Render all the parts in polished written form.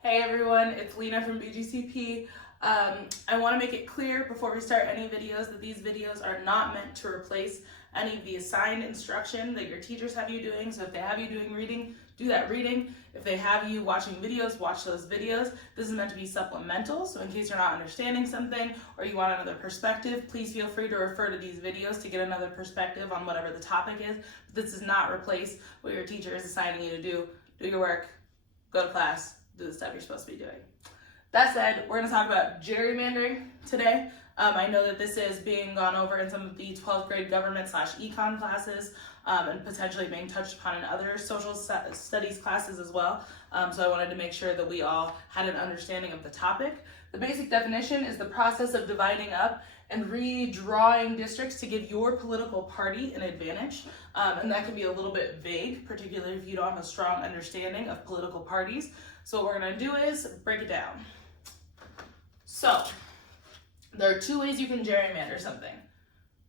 Hey everyone, it's Lena from BGCP. I want to make it clear before we start any videos that these videos are not meant to replace any of the assigned instruction that your teachers have you doing. So if they have you doing reading, do that reading. If they have you watching videos, watch those videos. This is meant to be supplemental, so in case you're not understanding something or you want another perspective, please feel free to refer to these videos to get another perspective on whatever the topic is. This does not replace what your teacher is assigning you to do. Do your work, go to class, do the stuff you're supposed to be doing. That said, we're going to talk about gerrymandering today. I know that this is being gone over in some of the 12th grade government/econ classes and potentially being touched upon in other social studies classes as well. So I wanted to make sure that we all had an understanding of the topic. The basic definition is the process of dividing up and redrawing districts to give your political party an advantage. And that can be a little bit vague, particularly if you don't have a strong understanding of political parties. So what we're going to do is break it down. So there are two ways you can gerrymander something.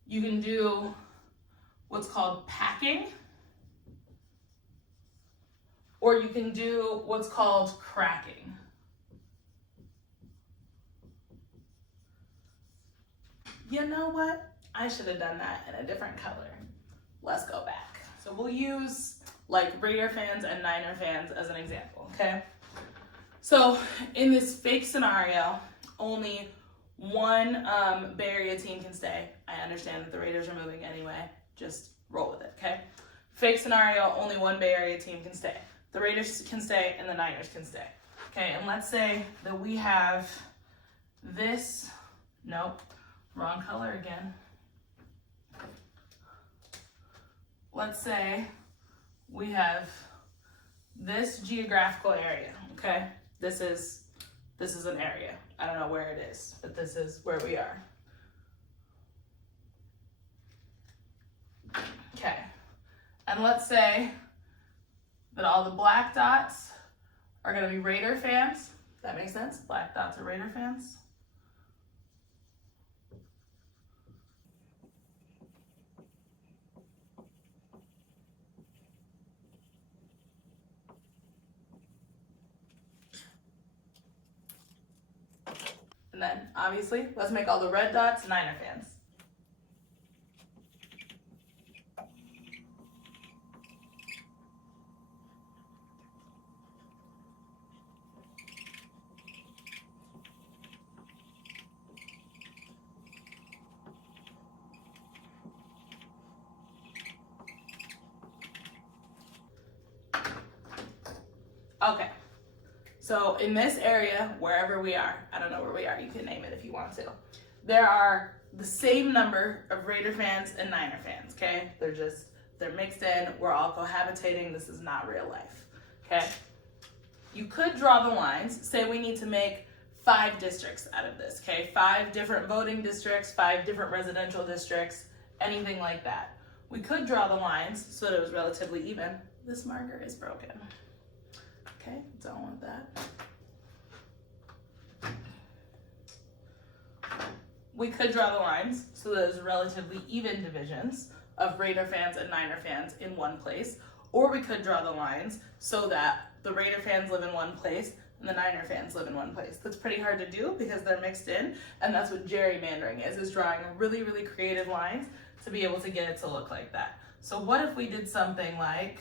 You can do what's called packing, or you can do what's called cracking. You know what? I should have done that in a different color. Let's go back. So we'll use like Raider fans and Niner fans as an example, okay? So in this fake scenario, only one Bay Area team can stay. I understand that the Raiders are moving anyway. Just roll with it, okay? Fake scenario, only one Bay Area team can stay. The Raiders can stay and the Niners can stay. Okay, and let's say that we have this, nope, wrong color again. Let's say we have this geographical area, okay? This is an area. I don't know where it is, but this is where we are. Okay, and let's say that all the black dots are gonna be Raider fans. That makes sense? Black dots are Raider fans. And then, obviously, let's make all the red dots Niner fans. Okay. So in this area, wherever we are, I don't know where we are, you can name it if you want to, there are the same number of Raider fans and Niner fans, okay? They're mixed in, we're all cohabitating, this is not real life, okay? You could draw the lines, say we need to make 5 districts out of this, okay? 5 different voting districts, 5 different residential districts, anything like that. We could draw the lines so that it was relatively even. This marker is broken. Okay, don't want that. We could draw the lines so there's relatively even divisions of Raider fans and Niner fans in one place, or we could draw the lines so that the Raider fans live in one place and the Niner fans live in one place. That's pretty hard to do because they're mixed in, and that's what gerrymandering is drawing really, really creative lines to be able to get it to look like that. So what if we did something like,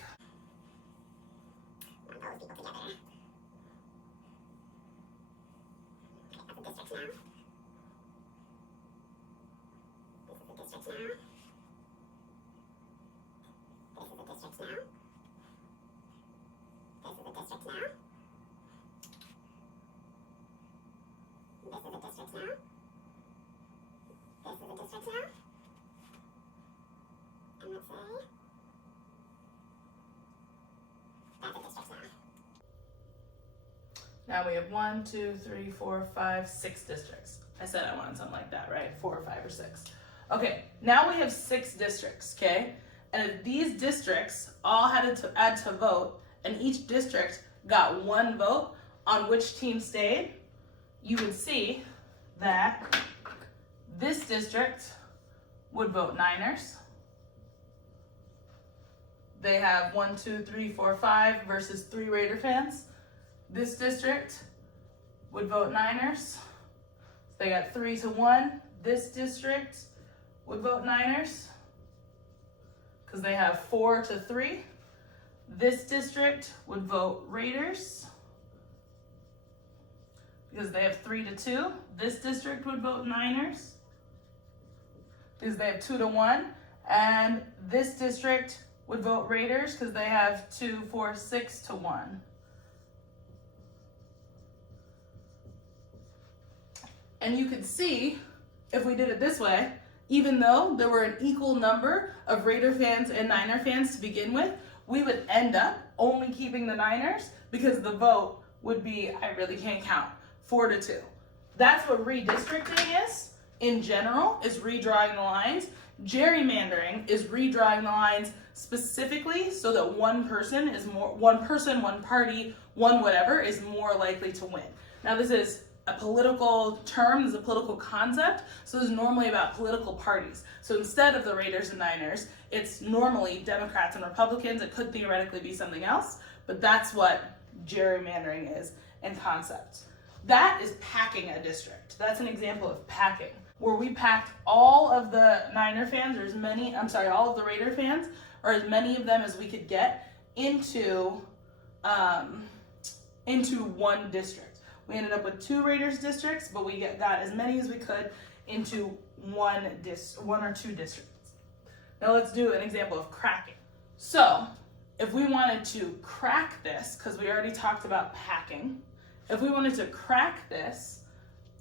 now we have 1, 2, 3, 4, 5, 6 districts. I said I wanted something like that, right? 4 or 5 or 6. Okay, now we have 6 districts, okay? And if these districts all had to vote, and each district got 1 vote on which team stayed, you would see that this district would vote Niners. They have 1, 2, 3, 4, 5 versus 3 Raider fans. This district would vote Niners. They got 3-1. This district would vote Niners because they have 4-3. This district would vote Raiders because they have 3-2. This district would vote Niners because they have 2-1. And this district would vote Raiders because they have 6-1. And you could see, if we did it this way, even though there were an equal number of Raider fans and Niner fans to begin with, we would end up only keeping the Niners because the vote would be, I really can't count, 4-2. That's what redistricting is, in general, is redrawing the lines. Gerrymandering is redrawing the lines specifically so that one person, one party, one whatever is more likely to win. Now this is a political term, this is a political concept, so this is normally about political parties. So instead of the Raiders and Niners, it's normally Democrats and Republicans. It could theoretically be something else, but that's what gerrymandering is in concept. That is packing a district. That's an example of packing, where we packed all of the Niner fans, or all of the Raider fans, or as many of them as we could get into one district. We ended up with 2 Raiders districts, but we got as many as we could into one or two districts. Now let's do an example of cracking. So if we wanted to crack this, because we already talked about packing, if we wanted to crack this,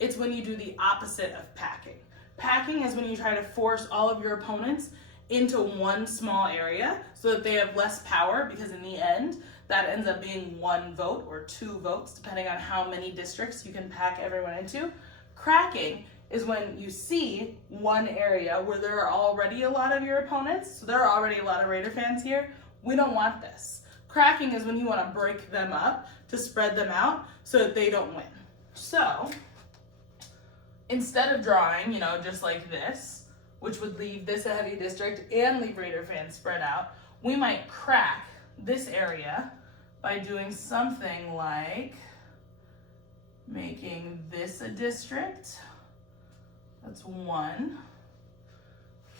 it's when you do the opposite of packing. Packing is when you try to force all of your opponents into one small area so that they have less power, because in the end, that ends up being 1 vote or 2 votes, depending on how many districts you can pack everyone into. Cracking is when you see one area where there are already a lot of your opponents, so there are already a lot of Raider fans here. We don't want this. Cracking is when you want to break them up to spread them out so that they don't win. So instead of drawing, just like this, which would leave this a heavy district and leave Raider fans spread out, we might crack this area by doing something like making this a district. That's 1.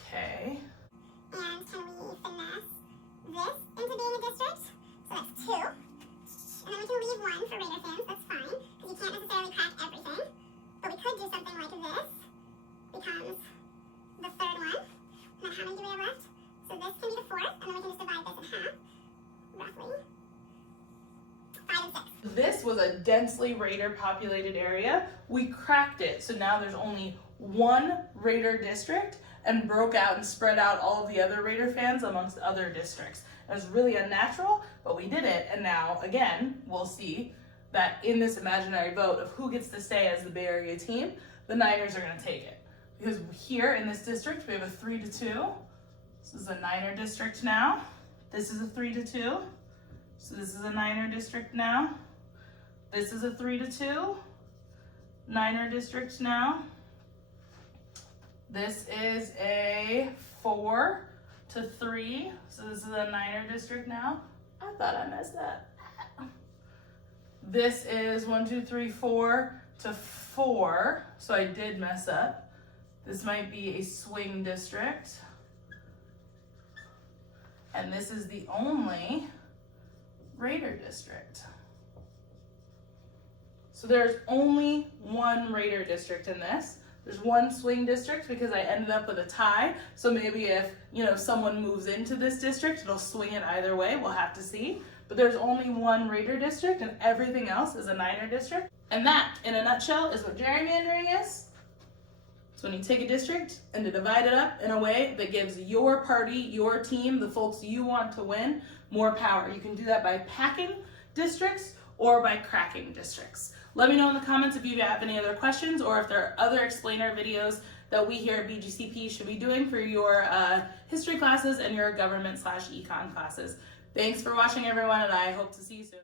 Okay. And can we finesse this into being a district? So that's 2. And then we can leave 1 for Raider fans, that's fine, because you can't necessarily crack everything. But we could do something like this, becomes the 3rd one. And then how many do we have left? So this can be the 4th, and then we can just divide this in half, roughly. 5 and 6. This was a densely Raider populated area. We cracked it, so now there's only 1 Raider district, and broke out and spread out all of the other Raider fans amongst other districts. It was really unnatural, but we did it, and now, again, we'll see that in this imaginary vote of who gets to stay as the Bay Area team, the Niners are going to take it. Because here in this district, we have a 3-2. This is a Niner district now. This is a 3-2. So this is a Niner district now. This is a 3-2. Niner district now. This is a 4-3. So this is a Niner district now. I thought I messed up. This is 1, 2, 3, 4 to 4. So I did mess up. This might be a swing district. And this is the only Raider district. So there's only 1 Raider district in this. There's 1 swing district because I ended up with a tie. So maybe if, someone moves into this district, it'll swing it either way. We'll have to see. But there's only 1 Raider district and everything else is a Niner district. And that, in a nutshell, is what gerrymandering is. It's when you take a district and to divide it up in a way that gives your party, your team, the folks you want to win, more power. You can do that by packing districts or by cracking districts. Let me know in the comments if you have any other questions or if there are other explainer videos that we here at BGCP should be doing for your history classes and your government/econ classes. Thanks for watching, everyone, and I hope to see you soon.